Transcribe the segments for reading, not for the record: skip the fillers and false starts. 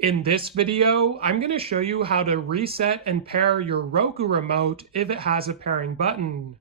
In this video, I'm going to show you how to reset and pair your Roku remote if it has a pairing button.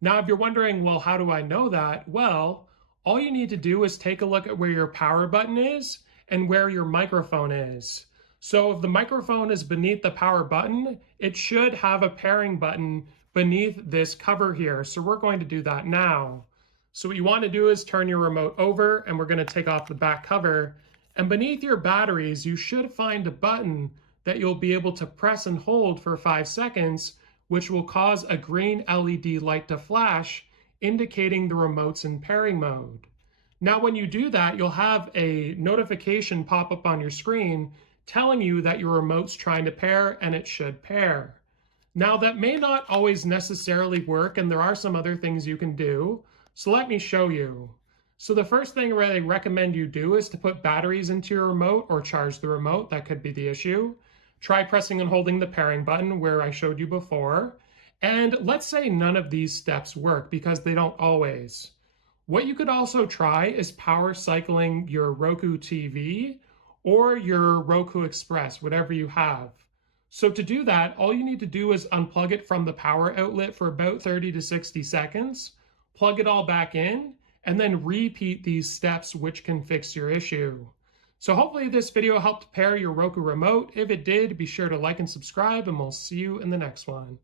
Now, if you're wondering, well, how do I know that? Well, all you need to do is take a look at where your power button is and where your microphone is. So if the microphone is beneath the power button, it should have a pairing button beneath this cover here. So we're going to do that now. So what you want to do is turn your remote over, and we're going to take off the back cover. And beneath your batteries, you should find a button that you'll be able to press and hold for 5 seconds, which will cause a green LED light to flash, indicating the remote's in pairing mode. Now, when you do that, you'll have a notification pop up on your screen telling you that your remote's trying to pair and it should pair. Now, that may not always necessarily work, and there are some other things you can do. So let me show you. So the first thing I recommend you do is to put batteries into your remote or charge the remote. That could be the issue. Try pressing and holding the pairing button where I showed you before. And let's say none of these steps work, because they don't always. What you could also try is power cycling your Roku TV or your Roku Express, whatever you have. So to do that, all you need to do is unplug it from the power outlet for about 30 to 60 seconds, plug it all back in, and then repeat these steps, which can fix your issue. So hopefully this video helped pair your Roku remote. If it did, be sure to like and subscribe, and we'll see you in the next one.